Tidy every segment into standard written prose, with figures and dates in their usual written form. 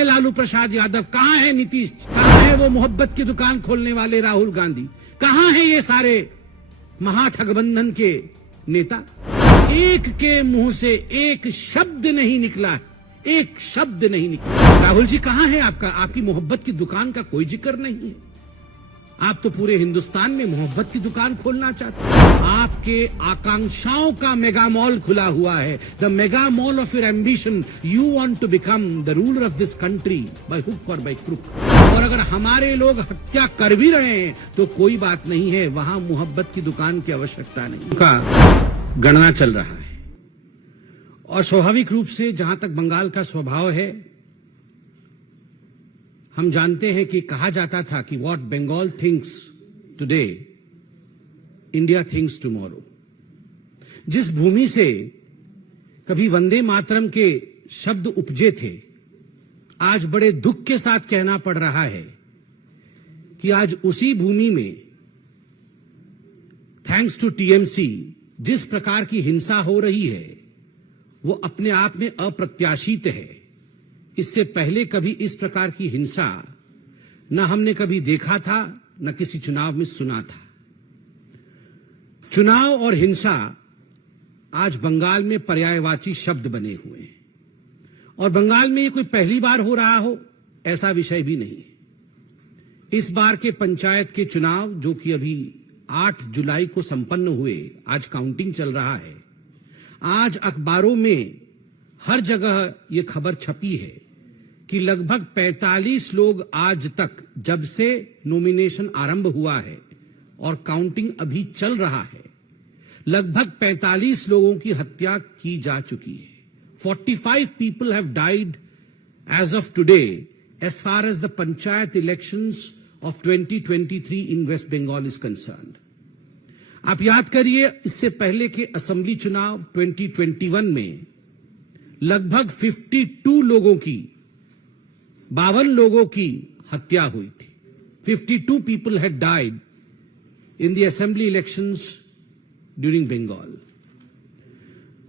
है लालू प्रसाद यादव, कहां है नीतीश, कहां है वो मोहब्बत की दुकान खोलने वाले राहुल गांधी, कहां है ये सारे महाठगबंधन के नेता? एक के मुंह से एक शब्द नहीं निकला, एक शब्द नहीं निकला। राहुल जी कहां है आपकी मोहब्बत की दुकान का कोई जिक्र नहीं है। आप तो पूरे हिंदुस्तान में मोहब्बत की दुकान खोलना चाहते हैं। आपके आकांक्षाओं का मेगा मॉल खुला हुआ है, the mega mall of your ambition. You want to become the ruler of this country by hook और बाय क्रुक। और अगर हमारे लोग हत्या कर भी रहे हैं तो कोई बात नहीं है, वहां मोहब्बत की दुकान की आवश्यकता नहीं। का गणना चल रहा है और स्वाभाविक रूप से जहां तक बंगाल का स्वभाव है, हम जानते हैं कि कहा जाता था कि what Bengal thinks today India thinks tomorrow. जिस भूमि से कभी वंदे मातरम के शब्द उपजे थे, आज बड़े दुख के साथ कहना पड़ रहा है कि आज उसी भूमि में थैंक्स टू टीएमसी जिस प्रकार की हिंसा हो रही है वो अपने आप में अप्रत्याशित है। इससे पहले कभी इस प्रकार की हिंसा न हमने कभी देखा था, न किसी चुनाव में सुना था। चुनाव और हिंसा आज बंगाल में पर्यायवाची शब्द बने हुए हैं और बंगाल में ये कोई पहली बार हो रहा हो ऐसा विषय भी नहीं है। इस बार के पंचायत के चुनाव जो कि अभी 8 जुलाई को संपन्न हुए, आज काउंटिंग चल रहा है। आज अखबारों में हर जगह यह खबर छपी है कि लगभग 45 लोग आज तक, जब से नॉमिनेशन आरंभ हुआ है और काउंटिंग अभी चल रहा है, लगभग 45 लोगों की हत्या की जा चुकी है। 45 people have died as of today as far as the panchayat elections of 2023 in West Bengal is concerned. आप याद करिए, इससे पहले के असेंबली चुनाव 2021 में लगभग 52 लोगों की, 52 लोगों की हत्या हुई थी। 52 people had died in the assembly elections during Bengal.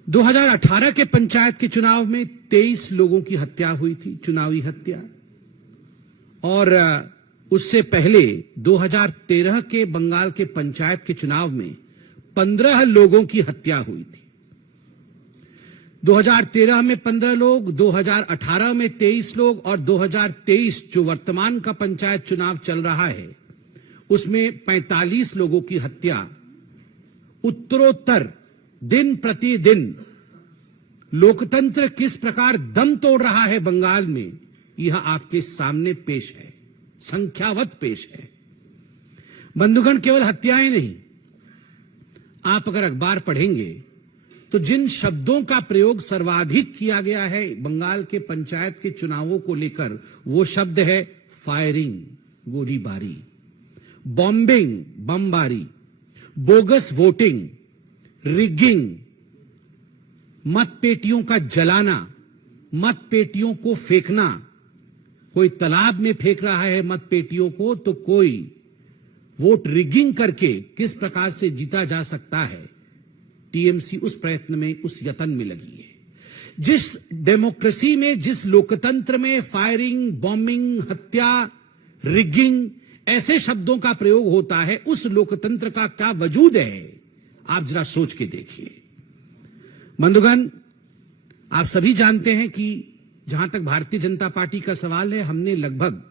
2018 के पंचायत के चुनाव में 23 लोगों की हत्या हुई थी, चुनावी हत्या। और उससे पहले 2013 के बंगाल के पंचायत के चुनाव में 15 लोगों की हत्या हुई थी। 2013 में 15 लोग, 2018 में 23 लोग और 2023 जो वर्तमान का पंचायत चुनाव चल रहा है उसमें 45 लोगों की हत्या उत्तरोत्तर दिन प्रतिदिन लोकतंत्र किस प्रकार दम तोड़ रहा है बंगाल में, यह आपके सामने पेश है, संख्यावत पेश है। बंधुगण, केवल हत्याएं नहीं, आप अगर अखबार पढ़ेंगे तो जिन शब्दों का प्रयोग सर्वाधिक किया गया है बंगाल के पंचायत के चुनावों को लेकर, वो शब्द है फायरिंग, गोलीबारी, बॉम्बिंग, बमबारी, बोगस वोटिंग, रिगिंग, मतपेटियों का जलाना, मतपेटियों को फेंकना। कोई तालाब में फेंक रहा है मतपेटियों को, तो कोई वोट रिगिंग करके किस प्रकार से जीता जा सकता है, टीएमसी उस प्रयत्न में, उस यत्न में लगी है। जिस डेमोक्रेसी में, जिस लोकतंत्र में फायरिंग, बॉम्बिंग, हत्या, रिगिंग ऐसे शब्दों का प्रयोग होता है, उस लोकतंत्र का क्या वजूद है, आप जरा सोच के देखिए। बंधुगण, आप सभी जानते हैं कि जहां तक भारतीय जनता पार्टी का सवाल है, हमने लगभग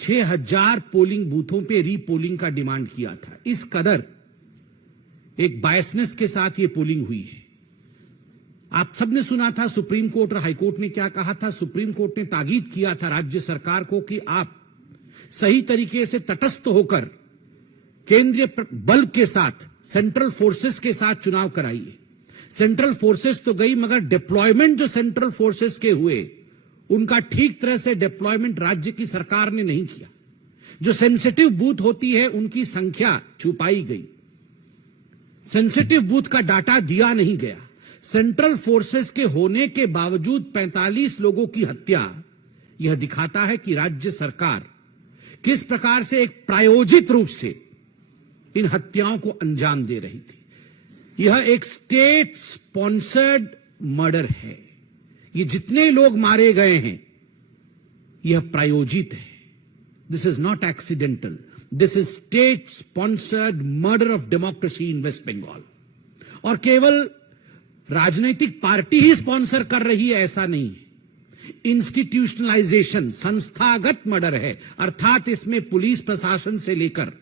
6000 पोलिंग बूथों पे रीपोलिंग का डिमांड किया था। इस कदर एक बायसनेस के साथ ये पोलिंग हुई है। आप सबने सुना था सुप्रीम कोर्ट और हाई कोर्ट ने क्या कहा था। सुप्रीम कोर्ट ने ताकीद किया था राज्य सरकार को कि आप सही तरीके से तटस्थ होकर केंद्रीय बल के साथ, सेंट्रल फोर्सेस के साथ चुनाव कराइए। सेंट्रल फोर्सेस तो गई, मगर डिप्लॉयमेंट जो सेंट्रल फोर्सेस के हुए उनका ठीक तरह से डिप्लॉयमेंट राज्य की सरकार ने नहीं किया। जो सेंसिटिव बूथ होती है उनकी संख्या छुपाई गई, सेंसिटिव बूथ का डाटा दिया नहीं गया। सेंट्रल फोर्सेस के होने के बावजूद 45 लोगों की हत्या, यह दिखाता है कि राज्य सरकार किस प्रकार से एक प्रायोजित रूप से इन हत्याओं को अंजाम दे रही थी। यह एक स्टेट स्पॉन्सर्ड मर्डर है। ये जितने लोग मारे गए हैं यह प्रायोजित है। This is not accidental, this is state sponsored murder of democracy in West Bengal. और केवल राजनीतिक पार्टी ही स्पॉन्सर कर रही है ऐसा नहीं है, इंस्टीट्यूशनलाइजेशन, संस्थागत मर्डर है। अर्थात इसमें पुलिस प्रशासन से लेकर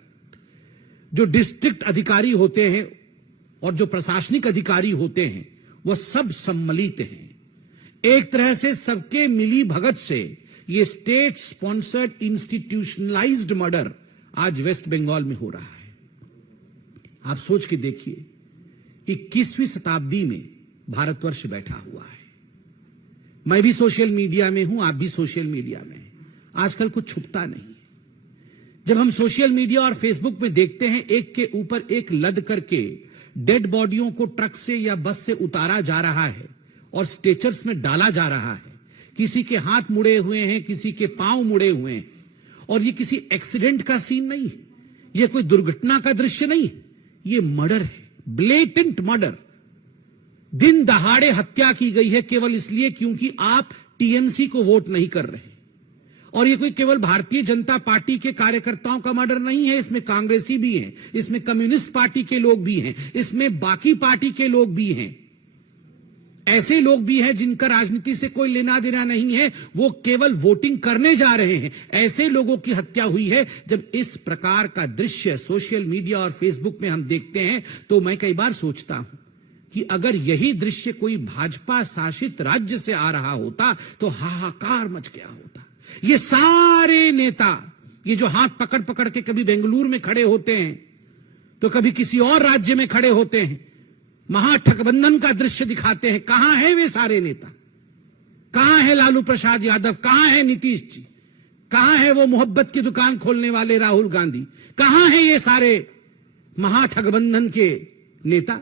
जो डिस्ट्रिक्ट अधिकारी होते हैं और जो प्रशासनिक अधिकारी होते हैं वह सब सम्मिलित हैं। एक तरह से सबके मिली भगत से यह स्टेट स्पॉन्सर्ड इंस्टीट्यूशनलाइज्ड मर्डर आज वेस्ट बंगाल में हो रहा है। आप सोच के देखिए, 21वीं शताब्दी में भारतवर्ष बैठा हुआ है। मैं भी सोशल मीडिया में हूं, आप भी सोशल मीडिया में हैं। आजकल कुछ छुपता नहीं। जब हम सोशल मीडिया और फेसबुक पे देखते हैं एक के ऊपर एक लद करके डेड बॉडियों को ट्रक से या बस से उतारा जा रहा है और स्ट्रेचर्स में डाला जा रहा है, किसी के हाथ मुड़े हुए हैं, किसी के पांव मुड़े हुए हैं, और ये किसी एक्सीडेंट का सीन नहीं, ये कोई दुर्घटना का दृश्य नहीं, ये मर्डर है, ब्लेटेंट मर्डर। दिन दहाड़े हत्या की गई है केवल इसलिए क्योंकि आप टीएमसी को वोट नहीं कर रहे। और ये कोई केवल भारतीय जनता पार्टी के कार्यकर्ताओं का मर्डर नहीं है, इसमें कांग्रेसी भी हैं, इसमें कम्युनिस्ट पार्टी के लोग भी हैं, इसमें बाकी पार्टी के लोग भी हैं, ऐसे लोग भी हैं जिनका राजनीति से कोई लेना देना नहीं है, वो केवल वोटिंग करने जा रहे हैं। ऐसे लोगों की हत्या हुई है। जब इस प्रकार का दृश्य सोशल मीडिया और फेसबुक में हम देखते हैं तो मैं कई बार सोचता हूं कि अगर यही दृश्य कोई भाजपा शासित राज्य से आ रहा होता तो हाहाकार मच गया होता। ये सारे नेता, ये जो हाथ पकड़ पकड़ के कभी बेंगलुरु में खड़े होते हैं तो कभी किसी और राज्य में खड़े होते हैं, महागठबंधन का दृश्य दिखाते हैं। कहां है वे सारे नेता? कहां है लालू प्रसाद यादव? कहां है नीतीश जी? कहां है वो मोहब्बत की दुकान खोलने वाले राहुल गांधी? कहां है ये सारे महागठबंधन के नेता?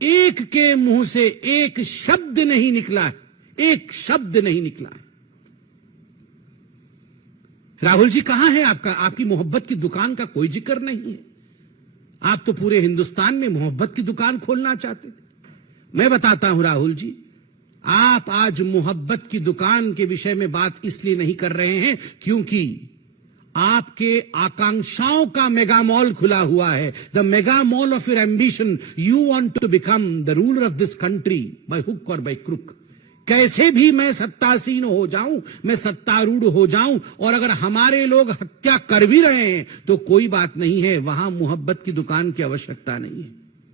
एक के मुंह से एक शब्द नहीं निकला है, एक शब्द नहीं निकला है। राहुल जी कहां है आपका? आपकी मोहब्बत की दुकान का कोई जिक्र नहीं है। आप तो पूरे हिंदुस्तान में मोहब्बत की दुकान खोलना चाहते थे। मैं बताता हूं राहुल जी, आप आज मोहब्बत की दुकान के विषय में बात इसलिए नहीं कर रहे हैं क्योंकि आपके आकांक्षाओं का मेगा मॉल खुला हुआ है। The mega mall of your ambition. You want to become the ruler of this country by hook और बाय क्रुक। कैसे भी मैं सत्तासीन हो जाऊं, मैं सत्तारूढ़ हो जाऊं, और अगर हमारे लोग हत्या कर भी रहे हैं तो कोई बात नहीं है, वहां मोहब्बत की दुकान की आवश्यकता नहीं है।